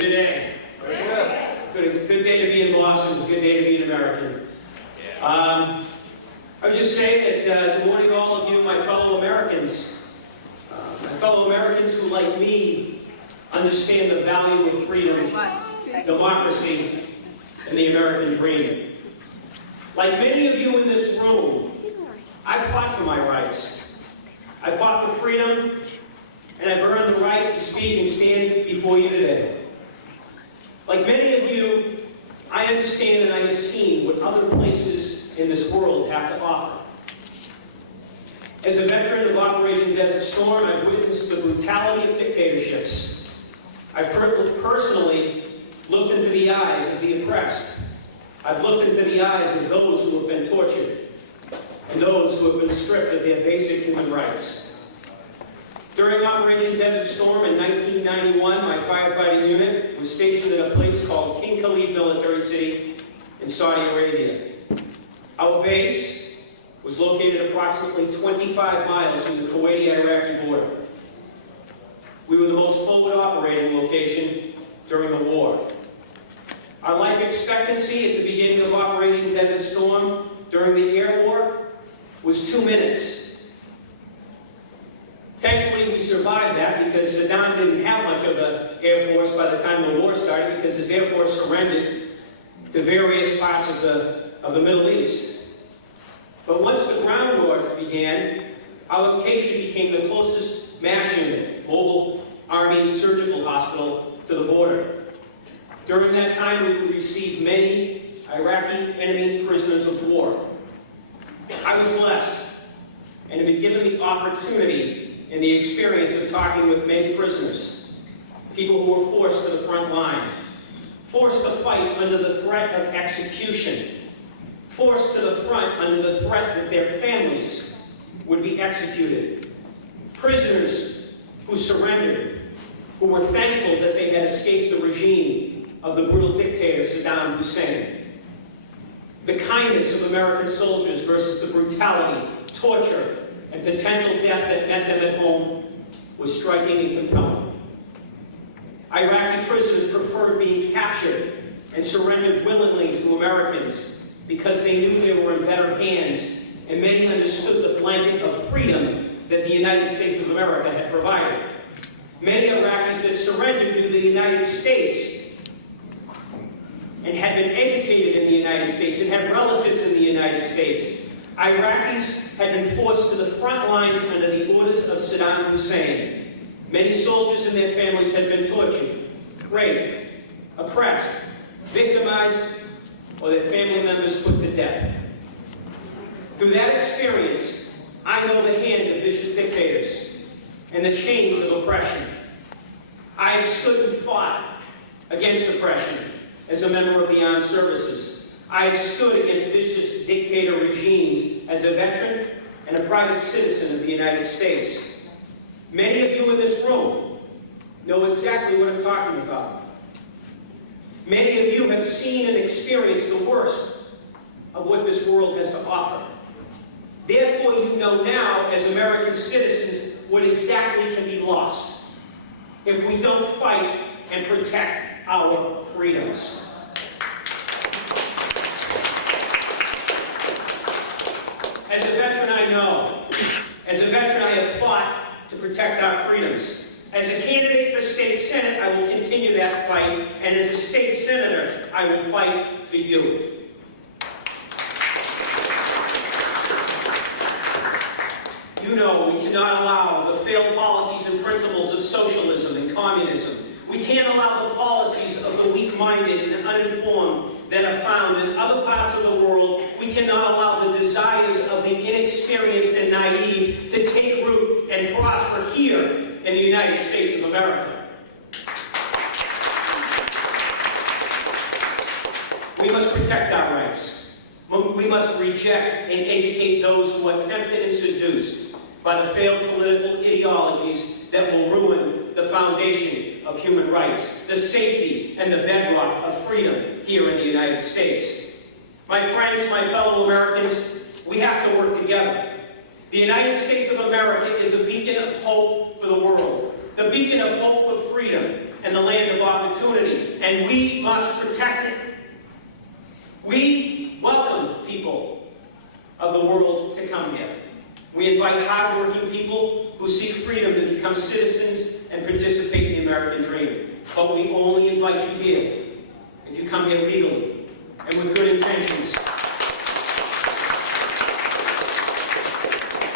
today? It's a good day to be in Boston. It's a good day to be an American. I would just say that good morning to all of you, my fellow Americans. My fellow Americans who, like me, understand the value of freedom, democracy, and the American dream. Like many of you in this room, I fought for my rights. I fought for freedom, and I've earned the right to speak and stand before you today. Like many of you, I understand and I have seen what other places in this world have to offer. As a veteran of Operation Desert Storm, I've witnessed the brutality of dictatorships. I've personally looked into the eyes of the oppressed. I've looked into the eyes of those who have been tortured and those who have been stripped of their basic human rights. During Operation Desert Storm in 1991, my firefighting unit was stationed at a place called King Khalid Military City in Saudi Arabia. Our base was located approximately 25 miles from the Kuwaiti-Iraqi border. We were the most forward operating location during the war. Our life expectancy at the beginning of Operation Desert Storm during the air war was 2 minutes. Thankfully, we survived that because Saddam didn't have much of an air force by the time the war started because his air force surrendered to various parts of the Middle East. But once the ground war began, our location became the closest MASH unit, Mobile Army Surgical Hospital, to the border. During that time, we received many Iraqi enemy prisoners of war. I was blessed and have been given the opportunity and the experience of talking with many prisoners, people who were forced to the front line, forced to fight under the threat of execution, forced to the front under the threat that their families would be executed, prisoners who surrendered, who were thankful that they had escaped the regime of the brutal dictator Saddam Hussein. The kindness of American soldiers versus the brutality, torture, and potential death that met them at home was striking and compelling. Iraqi prisoners preferred being captured and surrendered willingly to Americans because they knew they were in better hands, and many understood the blanket of freedom that the United States of America had provided. Many Iraqis that surrendered knew the United States and had been educated in the United States and had relatives in the United States. Iraqis had been forced to the front lines under the orders of Saddam Hussein. Many soldiers and their families had been tortured, raped, oppressed, victimized, or their family members put to death. Through that experience, I know the hand of vicious dictators and the chains of oppression. I have stood and fought against oppression as a member of the armed services. I have stood against vicious dictator regimes as a veteran and a private citizen of the United States. Many of you in this room know exactly what I'm talking about. Many of you have seen and experienced the worst of what this world has to offer. Therefore, you know now, as American citizens, what exactly can be lost if we don't fight and protect our freedoms. As a veteran, I know. As a veteran, I have fought to protect our freedoms. As a candidate for state senate, I will continue that fight, and as a state senator, I will fight for you. You know, we cannot allow the failed policies and principles of socialism and communism. We can't allow the policies of the weak-minded and uninformed that are found in other parts of the world. We cannot allow the desires of the inexperienced and naive to take root and prosper here in the United States of America. We must protect our rights. We must reject and educate those who are tempted and seduced by the failed political ideologies that will ruin the foundation of human rights, the safety and the bedrock of freedom here in the United States. My friends, my fellow Americans, we have to work together. The United States of America is a beacon of hope for the world, the beacon of hope for freedom, and the land of opportunity. opportunity, and we must protect it. We welcome people of the world to come here. We invite hardworking people who seek freedom to become citizens and participate in the American dream. But we only invite you here if you come here legally and with good intentions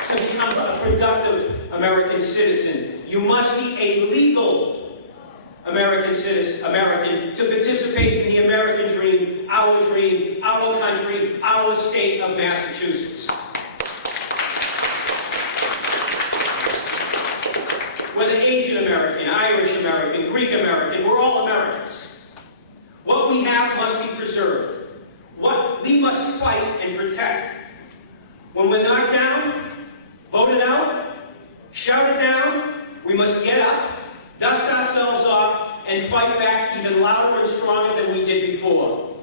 to become a productive American citizen. You must be a legal American citizen, to participate in the American dream, our country, our state of Massachusetts. Whether Asian American, Irish American, Greek American, we're all Americans. What we have must be preserved. What we must fight and protect. When we're knocked down, voted out, shouted down, we must get up, dust ourselves off, and fight back even louder and stronger than we did before.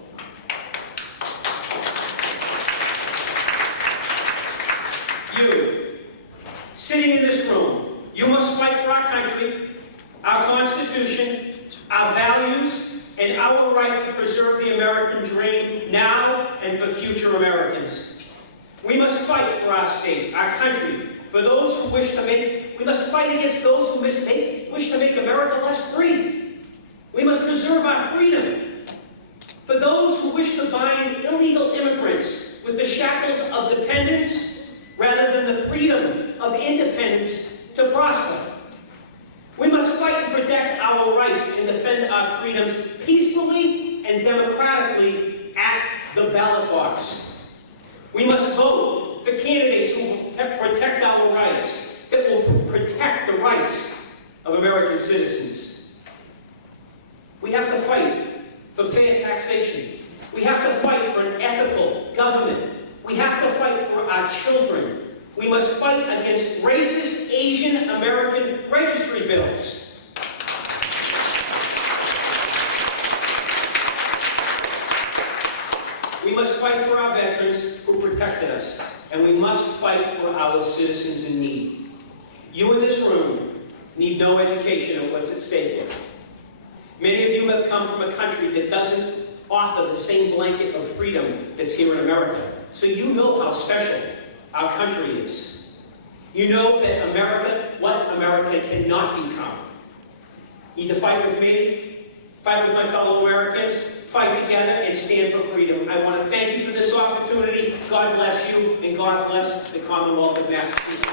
You, sitting in this room, you must fight for our country, our Constitution, our values, and our right to preserve the American dream now and for future Americans. We must fight for our state, our country, for those who we must fight against those who wish to make America less free. We must preserve our freedom. For those who wish to bind illegal immigrants with the shackles of dependence rather than the freedom of independence to prosper. We must fight and protect our rights and defend our freedoms peacefully and democratically at the ballot box. We must vote for candidates who will protect our rights, that will protect the rights of American citizens. We have to fight for fair taxation. We have to fight for an ethical government. We have to fight for our children. We must fight against racist Asian American registry bills. We must fight for our veterans who protected us, and we must fight for our citizens in need. You in this room need no education of what's at stake here. Many of you have come from a country that doesn't offer the same blanket of freedom that's here in America, so you know how special our country is. You know that what America cannot become. You need to fight with me, fight with my fellow Americans, fight together, and stand for freedom. I want to thank you for this opportunity. God bless you, and God bless the Commonwealth of Massachusetts.